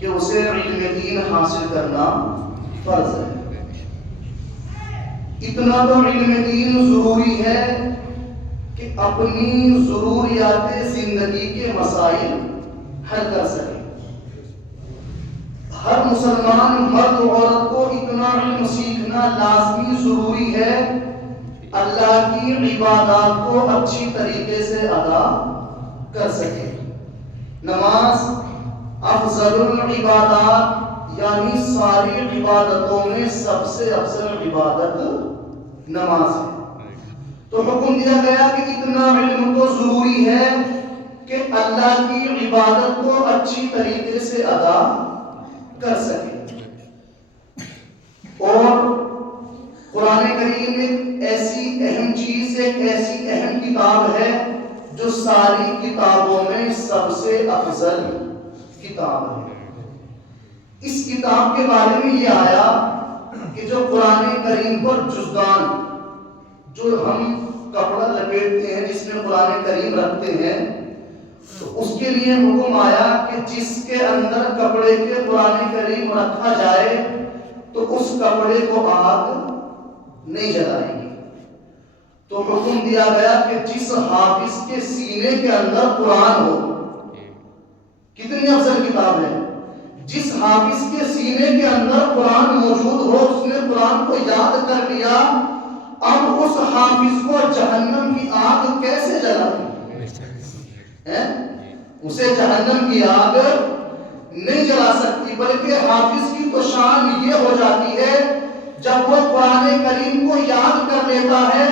کہ اسے علم دین حاصل کرنا فرض ہے۔ اتنا تو علم دین ضروری ہے کہ اپنی ضروریات زندگی کے مسائل حل کر سکے۔ ہر مسلمان مرد و عورت کو اتنا علم سیکھنا لازمی ضروری ہے اللہ کی عبادات کو اچھی طریقے سے ادا کر سکے۔ نماز افضل العبادات یعنی ساری عبادتوں میں سب سے افضل عبادت نماز ہے۔ تو حکم دیا گیا کہ اتنا علم تو ضروری ہے کہ اللہ کی عبادت کو اچھی طریقے سے ادا کر سکے۔ اور قرآن کریم ایک ایسی اہم چیز، ایک ایسی اہم کتاب ہے جو ساری کتابوں میں سب سے افضل کتاب ہے۔ اس کتاب کے بارے میں یہ آیا کہ جو قرآن کریم پر جزدان، جو ہم کپڑا لپیٹتے ہیں جس میں قرآن کریم رکھتے ہیں، تو اس کے لیے حکم آیا کہ جس کے اندر کپڑے کے قرآن کریم رکھا جائے تو اس کپڑے کو آگ نہیں جلائے گی۔ تو حکم دیا گیا کہ جس حافظ کے سینے کے اندر قرآن ہو، کتنی افضل کتاب ہے، جس حافظ کے سینے کے اندر قرآن موجود ہو، اس نے قرآن کو یاد کر لیا، اب اس حافظ کو جہنم کی آگ کیسے جلائے؟ اسے جہنم کی آگ نہیں جلا سکتی، بلکہ حافظ کی تو شان یہ ہو جاتی ہے جب وہ قرآن کریم کو یاد کر لیتا ہے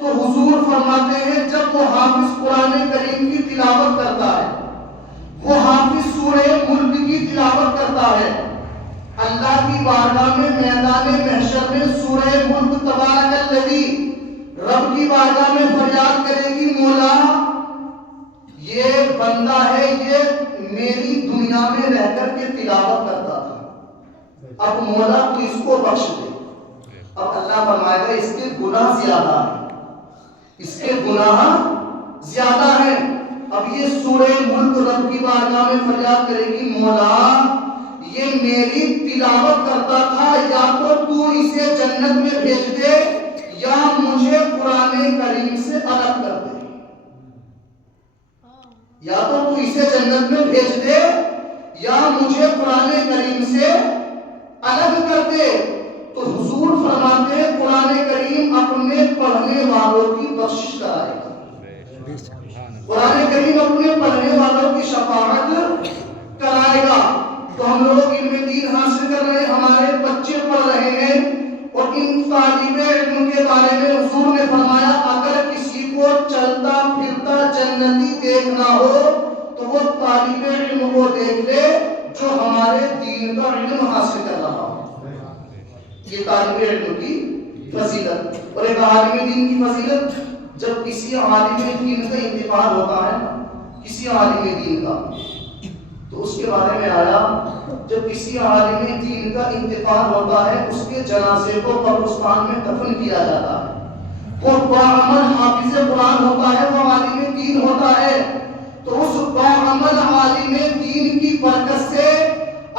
تو حضور فرماتے ہیں جب وہ حافظ قرآن کریم کی تلاوت کرتا ہے، وہ حافظ سورہ ملک کی تلاوت کرتا ہے، اللہ کی بارگاہ میں میدان محشر میں سورہ ملک تبارک الذی، رب کی بارگاہ میں فریاد کرے گی مولا یہ بندہ ہے، یہ میری دنیا میں رہ کر کے تلاوت کرتا تھا، اب مولا تو اس کو بخش دے۔ اب اللہ فرمائے گا اس کے گناہ زیادہ ہیں، اس کے گناہ زیادہ ہیں۔ اب یہ سورہ ملک رب کی بارگاہ میں فریاد کرے گی مولا یہ میری تلاوت کرتا تھا، یا تو اسے جنت میں بھیج دے یا مجھے قرآن کریم سے الگ کر دے، یا تو اسے جنت میں بھیج دے یا مجھے قرآن کریم سے الگ کر دے۔ تو حضور فرماتے ہیں قرآن کریم اپنے پڑھنے والوں کی بخشش کرائے گا، قرآن کریم اپنے پڑھنے والوں کی شفاعت کرائے گا۔ تو ہم لوگ علم دین حاصل کر رہے ہیں، ہمارے بچے پڑھ رہے ہیں، اور ان طالب علم کے بارے میں حضور نے فرمایا اگر کسی کو چلتا پھرتا جنتی دیکھنا ہو تو وہ طالب علم کو دیکھ لے جو ہمارے دین کا علم حاصل کر رہا ہو۔ یہ طالب علم کی فضیلت۔ اور ایک عالم دین کی فضیلت، جب کسی عالم دین کا انتقال ہوتا ہے، کسی عالم دین کا، تو اس کے بارے میں آیا جب کسی عالم دین کا انتقال ہوتا ہے اس کے جنازے کو قبرستان میں دفن کیا جاتا ہے، وہ باعمل حافظ قرآن ہوتا ہے، وہ عالم دین ہوتا ہے، تو اس باعمل عالم دین کی برکت سے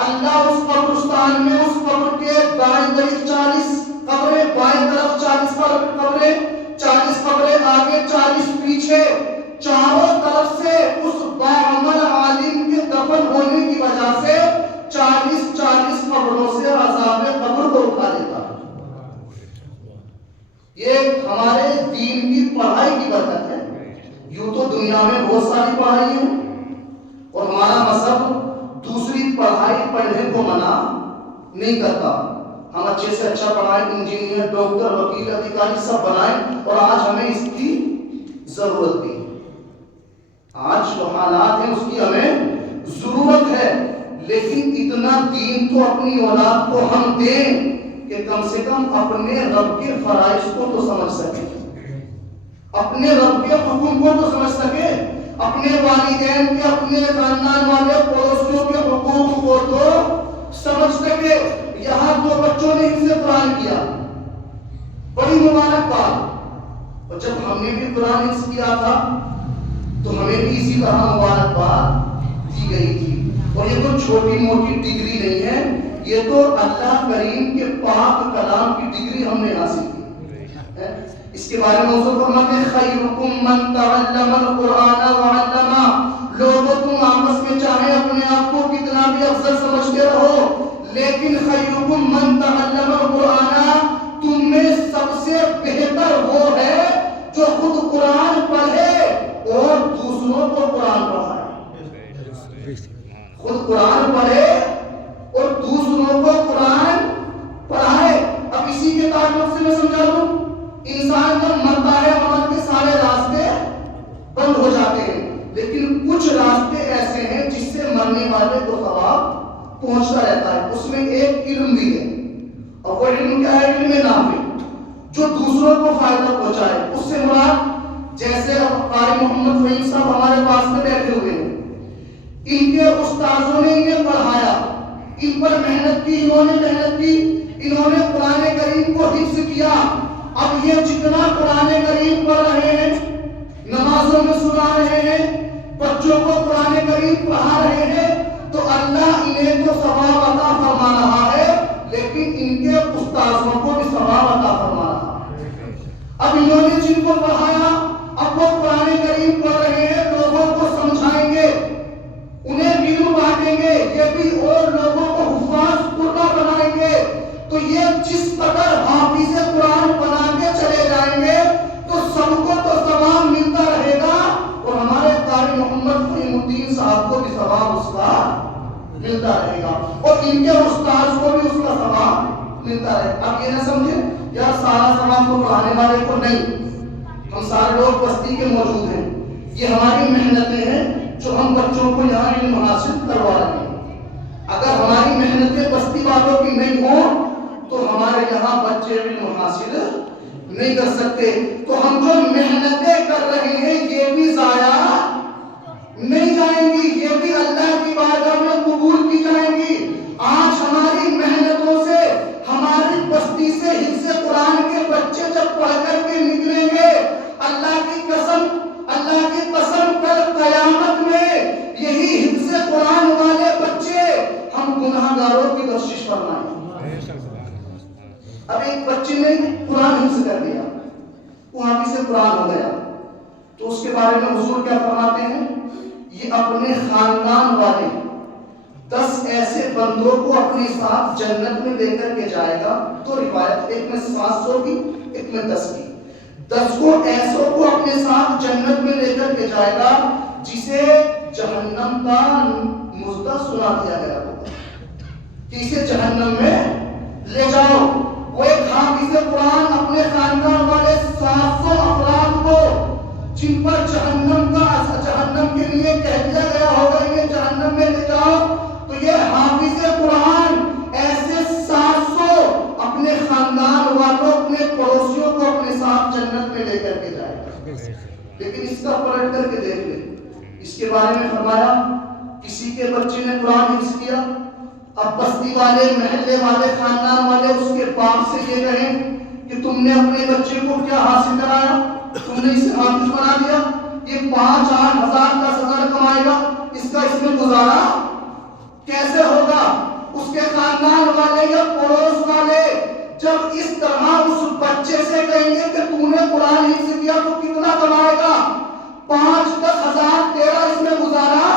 اللہ اس قبرستان میں اس قبر کے دائیں طرف 40 قبریں، بائیں طرف 40 قبریں، 40 قبریں آگے 40 پیچھے، چاروں طرف سے اس باعمل عالم کے دفن ہونے کی وجہ سے 40 قبروں سے عذاب قبر کو اٹھا لیتا ہے۔ یہ ہمارے دین کی پڑھائی کی برکت ہے۔ یوں تو دنیا میں بہت ساری پڑھائی ہیں اور ہمارا مذہب دوسری پڑھائی پڑھنے کو منع نہیں کرتا، ہم اچھے سے اچھا پڑھائیں، انجینئر، ڈاکٹر، وکیل، ادھیکاری سب بنائیں، اور آج ہمیں اس کی ضرورت بھی ہے، آج جو حالات ہیں اس کی ہمیں ضرورت ہے، لیکن اتنا دین تو اپنی اولاد کو ہم دیں کہ کم سے کم اپنے رب کے فرائض کو تو سمجھ سکے، اپنے رب کے حکم کو تو سمجھ سکے، اپنے والدین کے، اپنے خاندان والے پڑوسیوں کے حقوق کو تو سمجھ سکے۔ یہاں تو بچوں نے حفظ قرآن کیا، بڑی مبارک بات، اور جب ہم نے بھی قرآن حفظ کیا تھا تو ہمیں بھی اسی طرح مبارک بات دی گئی تھی، اور یہ تو چھوٹی موٹی ڈگری نہیں ہے، یہ تو اللہ کریم کے پاک کلام کی ڈگری ہم نے حاصل کی ہے۔ اس کے بارے میں حضور فرماتے ہیں خیرکم من تعلم القرآن وعلمہ، لوگوں تم آپس میں چاہے اپنے آپ کو کتنا بھی افضل سمجھتے رہو، لیکن خیرکم من تعلم القرآن، تم میں سب سے بہتر وہ ہے جو خود قرآن پڑھے اور دوسروں کو قرآن پڑھائے، خود قرآن پڑھے اور دوسروں کو قرآن پڑھائے۔ اب اسی کے تعلق سے میں سمجھا دوں، انسان جب مرتا ہے عمل کے سارے راستے بند ہو جاتے ہیں، لیکن کچھ راستے ایسے ہیں جس سے مرنے والے کو ثواب پہنچتا رہتا ہے، اس میں ایک علم بھی ہے، اور وہ علم کیا ہے؟ علم نافع، جو دوسروں کو فائدہ پہنچائے۔ اس سے مراد جیسے قاری محمد فہیم صاحب ہمارے پاس میں بیٹھے ہوئے ہیں، ان کے استاذوں نے انہیں پڑھایا، ان پر محنت کی، انہوں نے محنت کی، انہوں نے قرآن کریم کو حفظ کیا۔ اب یہ جتنا قرآن کریم پڑھ رہے ہیں، نمازوں میں سنا رہے ہیں، بچوں کو قرآن کریم پڑھا رہے ہیں، تو اللہ انہیں تو ثواب عطا فرما رہا ہے، لیکن ان کے استاذوں کو بھی ثواب عطا فرما رہا ہے۔ اب انہوں نے جن کو پڑھایا، اب وہ قرآن کریم پڑھ رہے ہیں، لوگوں کو سمجھائیں گے، انہیں علم بانٹیں گے، یہ بھی اور لوگوں کو حفاظ قرآن بنائیں گے، تو یہ جس قدر حافظ قرآن بنا کے چلے جائیں گے تو سب کو تو ثواب ملتا رہے گا، اور ہمارے قاری محمد فہیم الدین صاحب کو بھی ثواب اس کا ملتا رہے گا، اور ان کے استاذ کو بھی اس کا ثواب ملتا رہے گا۔ اب یہ نہ سمجھے یار سارا ثواب تو پڑھانے والے کو نہیں، ہم سارے لوگ بستی کے موجود ہیں، یہ ہماری محنتیں ہیں جو ہم بچوں کو یہاں علم حاصل کروا رہے ہیں۔ اگر ہماری محنتیں بستی والوں کی نہیں ہوں تو ہمارے یہاں بچے علم حاصل نہیں کر سکتے، تو ہم جو محنتیں کر رہے ہیں یہ بھی ضائع نہیں جائیں گی، یہ بھی اللہ کی بارگاہ میں قبول کی جائیں گی۔ آج ہماری محنتوں سے ہماری بستی سے حفظ قرآن کے بچے جب پڑھ کر کے نکلیں گے، اللہ کی قسم کل قیامت میں یہی حفظ قرآن والے بچے ہم گناہ گاروں کی بخشش فرمائیں۔ اب ایک بچے نے قرآن حفظ کر لیا، وہ حافظ قرآن ہو گیا، تو اس کے بارے میں حضور کیا فرماتے ہیں؟ یہ اپنے خاندان والے 10 ایسے بندوں کو اپنے ساتھ جنت میں لے کر کے جائے گا۔ تو روایت ایک میں 700 کی، ایک میں 10 کی، 10 کو ایسوں کو اپنے ساتھ جنت میں لے کر کے جائے گا جسے جہنم کا مژدہ سنا دیا گیا ہوگا کہ اسے جہنم میں لے جاؤ۔ وہ ایک حافظ قرآن اپنے خاندان والے 700 افراد کو جن پر جہنم کے لیے کہہ دیا گیا ہوگا انہیں جہنم میں لے جاؤ، تو یہ حافظ قرآن ایسے 700 اپنے خاندان والوں، اپنے پڑوسیوں کو اپنے ساتھ جنت میں لے کر کے جائے گا۔ لیکن اس کا پلٹ کر کے دیکھ لیں، اس کے بارے میں فرمایا کسی کے بچے نے قرآن حفظ کیا، اب بستی والے، محلے والے، خاندان والے اس کے باپ سے یہ کہیں کہ تم نے اپنے بچے کو کیا حاصل کرایا، تم نے اسے حافظ بنا دیا، یہ 5، 8، 1000، 10,000 کمائے گا، اس میں گزارا کیسے ہوگا؟ اس کے خاندان والے یا پڑوس والے جب اس طرح اس بچے سے کہیں گے کہ تم نے قرآن حفظ کیا تو کتنا کمائے گا، 5، 10,000 تیرا اس میں گزارا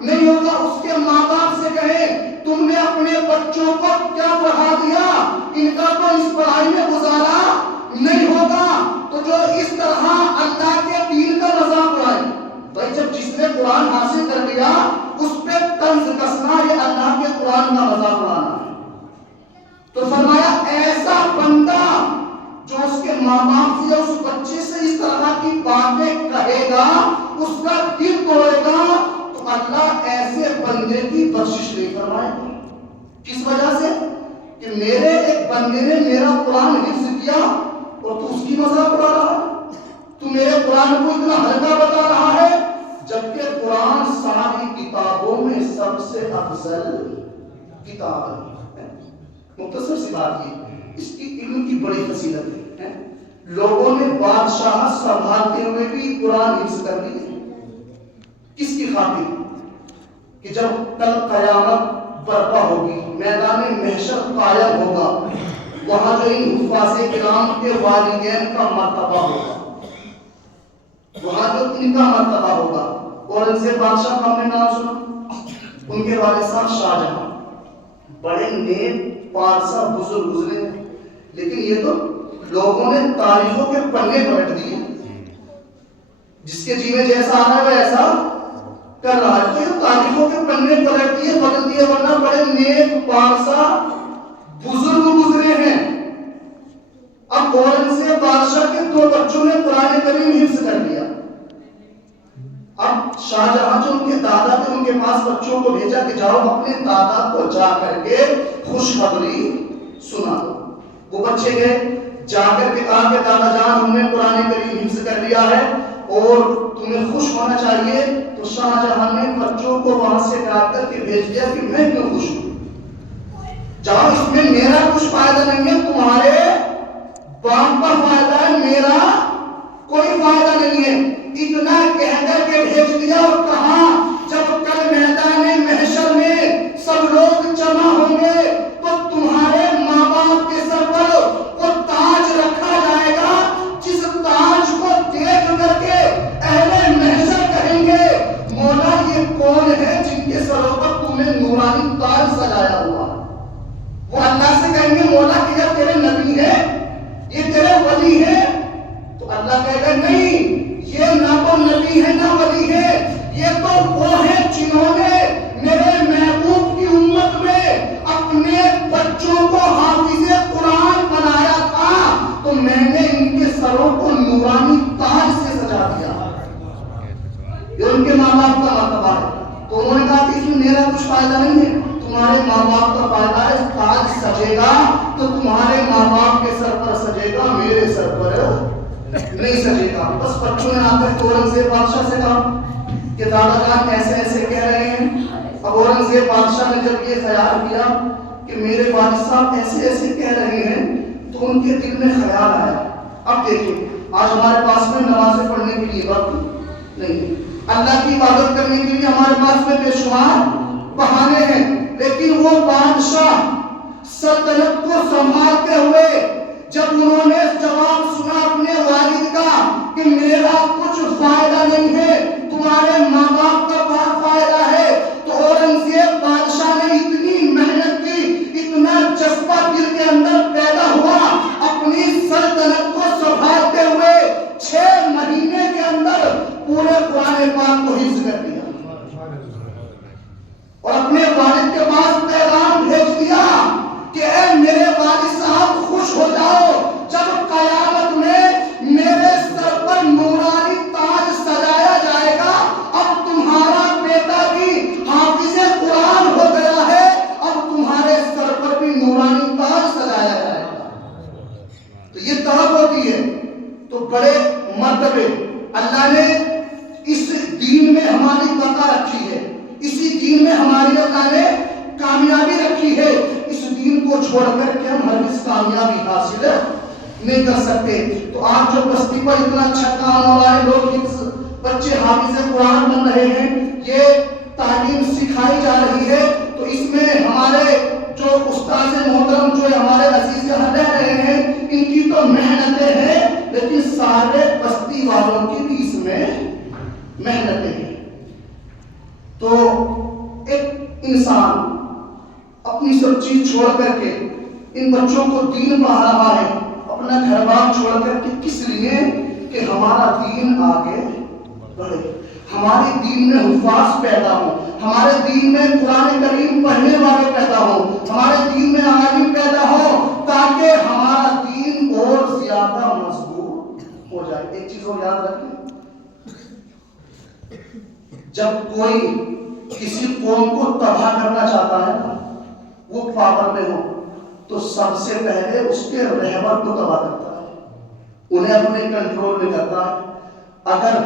نہیں ہوگا۔ اس کے ماں باپ سے کہیں تم نے اپنے بچوں کو کیا پڑھا دیا، ان کا تو اس پڑھائی میں گزارا نہیں ہوگا۔ تو جو اس طرح اللہ کے دین کا مذاق اڑائے، بھائی جب جس نے قرآن حاصل کر لیا اس پہ طنز کسنا یہ اللہ کے قرآن کا مذاق اڑانا ہے۔ تو فرمایا ایسا بندہ جو اس کے ماں باپ سے، اس بچے سے اس طرح کی باتیں کہے گا، اس کا دل توڑے گا، تو اللہ ایسے بندے کی بخشش نہیں فرمائے گا۔ کس وجہ سے؟ کہ میرے ایک بندے نے میرا قرآن حفظ کیا اور تو اس کی مذاق اڑا رہا ہے، تو میرے قرآن کو اتنا ہلکا بتا رہا ہے، جبکہ قرآن ساری کتابوں میں سب سے افضل کتاب ہے۔ مختصر سی بات یہ، اس کی علم کی بڑی فضیلت ہے۔ لوگوں نے بادشاہ سنبھالتے ہوئے بھی قرآن حفظ کر لی، کس کی خاطر؟ کہ جب کل قیامت برپا ہوگی، میدان محشر قائم ہوگا، وہاں جو ان حفاظ کرام کے والدین کا مرتبہ ہوگا، وہاں جو ان کا مرتبہ ہوگا. اورنگزیب بادشاہ کا ہم نے نام سنا، ان کے والد صاحب شاہجہاں بڑے نیک پارسا بزرگ گزرے، لیکن یہ تو لوگوں نے تاریخوں کے پنے پلٹ دیے. جس کے جی میں جیسا آ رہا ہے ویسا کر رہا ہے، تو یہ تاریخوں کے پنے پلٹ دیے، بدل دیے، ورنہ بڑے نیک پارسا بزرگ گزرے ہیں. اب اورنگزیب بادشاہ کے 2 بچوں نے قرآن کریم حفظ کر لیا. اب شاہجہاں جو ان کے دادا تھے، ان کے پاس بچوں کو بھیجا کہ جاؤ اپنے دادا کو جا کر کے خوشخبری سنا دو. وہ بچے گئے، جا کر کے کہا کہ دادا جان ہم نے قرآن کریم حفظ کر لیا ہے اور تمہیں خوش ہونا چاہیے. تو شاہجہاں نے بچوں کو وہاں سے ڈانٹ کر کے بھیج دیا کہ میں کیوں خوش ہوں، جاؤ اس میں میرا کچھ فائدہ نہیں ہے، تمہارے باپ کا فائدہ ہے، میرا کوئی فائدہ نہیں ہے. اتنا کہہ کر کے بھیج دیا اور کہا جب کل میدان محشر میں سب لوگ جمع ہوں گے تو تمہارے ماں باپ کے سر پر وہ تاج رکھا جائے گا جس تاج کو دیکھ کر کے اہل محشر کہیں گے مولا یہ کون ہے جن کے سروں پر تم نے نورانی تاج سجایا ہوا. وہ اللہ سے کہیں گے مولا کہ یہ تیرے نبی ہے، یہ تیرے ولی ہے. تو اللہ کہے گا نہیں، یہ نہ تو نبی ہے نہ ولی ہے، یہ تو وہ ہیں جنہوں نے میرے محبوب کی امت میں اپنے بچوں کو حافظ قرآن بنایا تھا تو میں نے ان کے سروں کو نورانی تاج سے سجا دیا. یہ ان کے ماں باپ کا مرتبہ ہے. تو انہوں نے کہا کہ اس میں میرا کچھ فائدہ نہیں ہے، تمہارے ماں باپ کا فائدہ ہے. تاج سجے گا تو تمہارے ماں باپ کے سر پر سجے گا، میرے سر پر نہیں سجے گا. بس بچوں نے آ کر اورنگزیب بادشاہ سے کہا کہ دادا جان ایسے ایسے کہہ رہے ہیں. اب اورنگزیب بادشاہ نے جب یہ خیال کیا کہ میرے والد صاحب ایسے ایسے کہہ رہے ہیں تو ان کے دل میں خیال آیا. اب دیکھیں آج ہمارے پاس میں نمازیں پڑھنے کے لیے وقت نہیں، اللہ کی عبادت کرنے کے لیے ہمارے پاس میں بے شمار بہانے ہیں، لیکن وہ بادشاہ سلطنت کو سنبھالتے ہوئے جب انہوں نے جواب سنا اپنے والد کا کہ میرا کچھ فائدہ نہیں ہے، تمہارے ماں باپ کا بہت فائدہ ہے، تو اورنگزیب بادشاہ نے اتنی محنت کی، اتنا جذبہ دل کے اندر پیدا ہوا، اپنی سلطنت کو سنبھالتے ہوئے 6 مہینے کے اندر پورے قرآن پاک کو حفظ کر دیا اور اپنے والد کے پاس پیغام بھیج دیا کہ اے میرے والد صاحب خوش ہو جاؤ، جب قیامت میں میرے سر پر نورانی تاج سجایا جائے گا، اب تمہارا بیٹا بھی حافظ قرآن ہو گیا ہے، اب تمہارے سر پر بھی نورانی تاج سجایا جائے گا. تو یہ طلب ہوتی ہے. تو بڑے مرتبے اللہ نے اس دین میں ہماری بقا رکھی ہے، اسی دین میں ہماری اللہ نے کامیابی رکھی ہے. اس دین کو چھوڑ کر کے ہم ہرگز کامیابی حاصل نہیں کر سکتے. تو آج جو بستی پر اتنا اچھا کام ہو رہا ہے، لوگ بچے حافظ قرآن بن رہے ہیں، یہ تعلیم سکھائی جا رہی ہے، تو اس میں ہمارے جو استاد محترم جو ہمارے عزیز یہاں رہ رہے ہیں ان کی تو محنتیں ہیں، لیکن سارے بستی والوں کی بھی اس میں محنتیں ہیں. تو ایک انسان اپنی سب چیز چھوڑ کر کے ان بچوں کو دین پڑھا رہا ہے، اپنا گھر بار چھوڑ کر کے، کس لیے؟ کہ ہمارا دین آگے بڑھے، ہمارے دین میں حفاظ پیدا ہوں، ہمارے دین میں قرآن کریم پڑھنے والے پیدا ہوں، ہمارے دین میں عالم پیدا ہو، تاکہ ہمارا دین اور زیادہ مضبوط ہو جائے. ایک چیز اور یاد رکھیں، جب کوئی کسی قوم کو تباہ کرنا چاہتا ہے نا، وہ پاور میں ہو تو سب سے پہلے اس کے رہبر کو تباہ کرتا ہے، انہیں اپنے کنٹرول میں کرتا ہے. اگر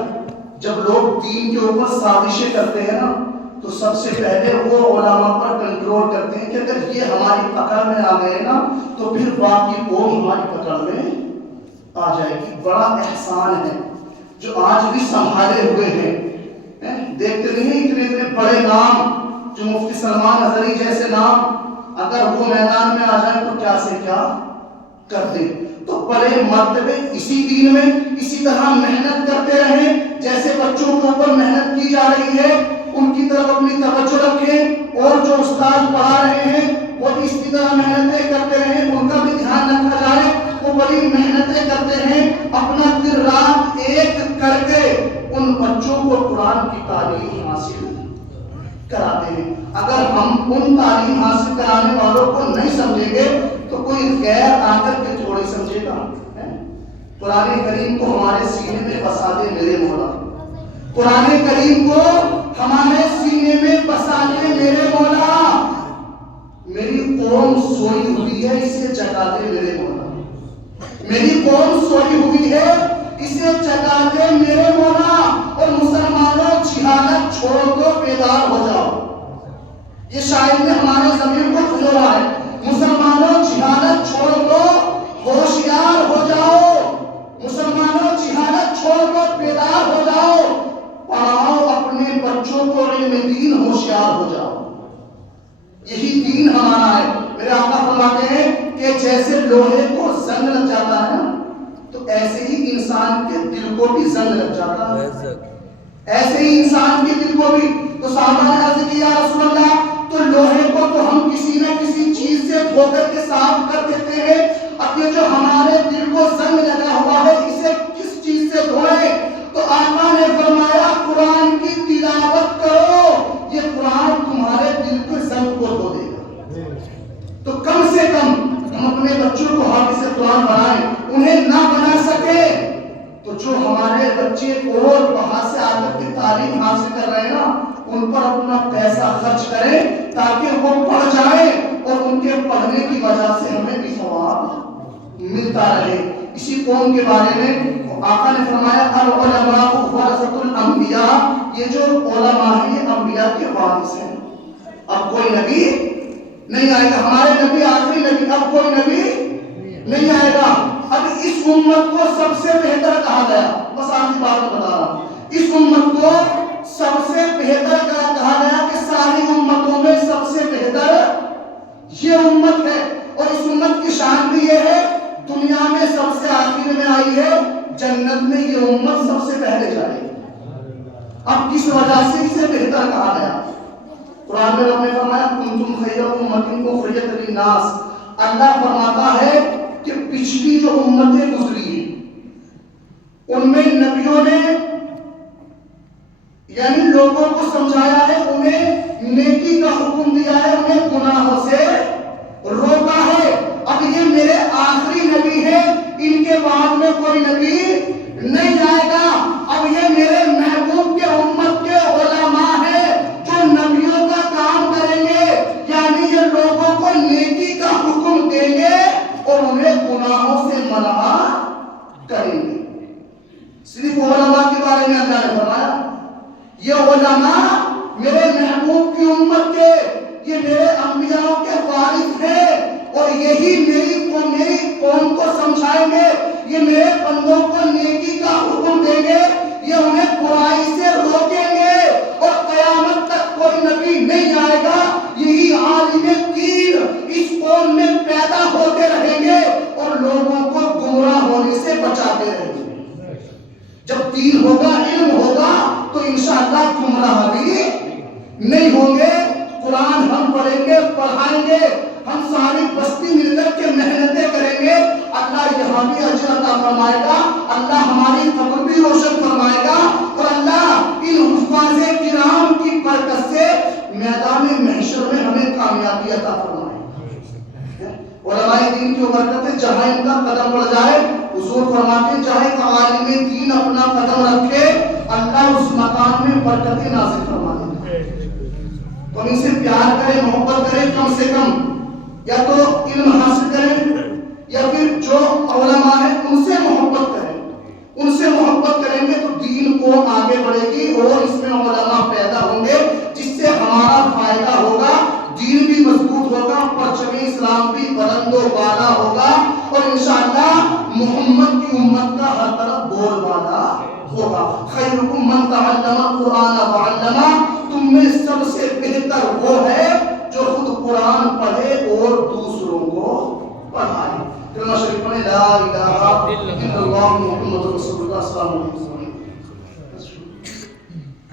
جب لوگ دین کے اوپر سازشیں کرتے ہیں نا تو سب سے پہلے وہ علماء پر کنٹرول کرتے ہیں کہ اگر یہ ہماری پکڑ میں آ گئے نا تو پھر باقی قوم ہماری پکڑ میں آ جائے گی. بڑا احسان ہے جو آج بھی سنبھالے ہوئے ہیں. دیکھتے نہیں اتنے اتنے بڑے نام جو مفتی سلمان اظہری جیسے نام اگر وہ میدان میں آ جائیں تو کیا سے کیا کر دیں. تو بڑے مرتبے اسی دین میں اسی طرح محنت کرتے رہیں. جیسے بچوں کے اوپر محنت کی جا رہی ہے ان کی طرف اپنی توجہ رکھیں, اور جو استاد پڑھا رہے ہیں وہ بھی اسی طرح محنتیں کرتے رہیں, ان کا بھی دھیان رکھا جائے. وہ بڑی محنتیں کرتے ہیں, اپنا دن رات ایک کر کے ان بچوں کو قرآن کی تعلیم حاصل کراتے ہیں. اگر ہم ان تعلیم حاصل کرانے والوں کو نہیں سمجھیں گے تو کوئی غیر آ کر کے تھوڑی سمجھے گا. قرآن کریم کو ہمارے سینے میں بسا دے میرے مولا, قرآن کریم کو ہمارے سینے میں بسا دے میرے مولا. میری قوم سوئی ہوئی ہے اسے جگا دے میرے مولا, میری قوم سوئی ہوئی ہے اسے جگا دے میرے مولا. اور مسلمانوں جہالت چھوڑ دو بیدار ہو جاؤ. یہ شاعر نے ہمارے ضمیر کو کھجوڑا ہے. مسلمانوں جہالت چھوڑ دو ہوشیار ہو جاؤ, مسلمانوں جہالت چھوڑ دو بیدار ہو جاؤ, پڑھاؤ اپنے بچوں کو علم دین, ہوشیار ہو جاؤ. یہی دین ہمارا ہے. میرے آقا فرماتے ہیں کہ جیسے لوہے کو زنگ لگ جاتا ہے نا تو ایسے ہی انسان کے دل کو بھی زنگ لگ جاتا ہے, ایسے ہی انسان کے دل کو بھی. تو صحابہ نے عرض کیا یا رسول اللہ تو لوہے کو تو ہم کسی نہ کسی چیز سے دھو کر کے صاف کر دیتے ہیں, اب یہ جو ہمارے دل کو زنگ لگا ہوا ہے اسے کس چیز سے دھوئیں؟ تو آقا نے فرمایا قرآن کی تلاوت کرو, یہ قرآن تمہارے دل کے زنگ کو دھو دے گا. تو کم سے کم ہم اپنے بچوں کو حافظ قرآن بنائیں. انہیں نہ بنا سکے تو جو ہمارے بچے اور باہر سے آ کر کے تعلیم حاصل کر رہے ہیں نا ان پر اپنا پیسہ خرچ کریں تاکہ وہ پڑھ جائیں اور ان کے پڑھنے کی وجہ سے ہمیں بھی ثواب ملتا رہے. اسی قوم کے بارے میں آقا نے فرمایا العلماء ورثۃ الانبیاء, یہ جو علماء ہیں یہ انبیاء کے وارث ہیں. اب کوئی نبی نہیں آئے گا, ہمارے نبی آخری نبی, اب کوئی نبی نہیں آئے گا. اب اس امت کو سب سے بہتر کہا گیا, بس آخری بات بتا رہا ہوں, اس امت کو سب سے بہتر کہا گیا کہ ساری امتوں میں سب سے بہتر یہ امت ہے. اور اس امت کی شان بھی یہ ہے دنیا میں سب سے آخر میں آئی ہے, جنت میں یہ امت سب سے پہلے جائے گی. اب کس وجہ سے اسے بہتر کہا گیا؟ قرآن میں رب نے فرمایا کنتم خیر امۃ اخرجت للناس. اللہ فرماتا ہے کہ پچھلی جو امتیں گزری ہیں ان میں نبیوں نے یعنی لوگوں کو سمجھایا ہے, انہیں نیکی کا حکم دیا ہے, انہیں گناہوں سے روکا ہے. اب یہ میرے آخری نبی ہے, ان کے بعد میں کوئی نبی نہیں آئے گا. اب یہ میرے محبوب کے امت کے علماء ہیں جو نبیوں کا کام کریں گے, یعنی یہ لوگوں کو نیکی کا حکم دیں گے اور انہیں گناہوں سے منع کریں گے. صرف علماء کے بارے میں اللہ نے فرمایا یہ علماء میرے محبوب کی امت کے, یہ میرے انبیاء کے وارث ہیں اور یہی میری قوم کو سمجھائیں گے, یہ میرے بندوں کو نیکی کا حکم دیں گے, یہ انہیں برائی سے روکیں گے اور قیامت تک کوئی نبی نہیں آئے گا. یہی عالم دین اس قوم میں پیدا ہوتے رہیں گے اور لوگوں کو گمراہ ہونے سے بچاتے رہیں گے. جب دین ہوگا, علم ہوگا تو انشاءاللہ گمراہ بھی نہیں ہوں گے. قرآن ہم پڑھیں گے, پڑھائیں گے, ہم ساری بستی مل کر کے محنتیں کریں گے, اللہ یہاں بھی اجر عطا فرمائے گا, اللہ ہماری قبر بھی روشن فرمائے گا اور اللہ ان حفاظ کرام کی برکت سے میدان محشر میں ہمیں کامیابی عطا فرمائے گا. علماء دین کی برکت ہے, جہاں ان کا قدم پڑ جائے حضور فرماتے چاہے کہ عالم دین اپنا قدم رکھے اللہ اس مقام میں برکتیں نازل فرما دے. تو ہم ان سے پیار کریں, محبت کریں, کم سے کم یا تو علم حاصل کریں یا پھر جو علماء ہیں ان سے محبت کریں. ان سے محبت کریں گے تو دین کو آگے بڑھے گی اور اس میں علماء پیدا ہوں گے جس سے ہمارا فائدہ ہوگا, دین بھی مضبوط ہوگا, پرچم اسلام بھی بلند و بالا ہوگا اور انشاءاللہ محمد کی امت کا ہر طرف بول بالا ہوگا. خیرکم من تعلم القرآن وعلمہ, تم تم میں سب سے بہتر وہ ہے جو خود قرآن پڑھے اور دوسروں کو پڑھائے. کلمہ شریف پڑھیں لا الہ الا اللہ محمد رسول اللہ صلی اللہ علیہ وسلم.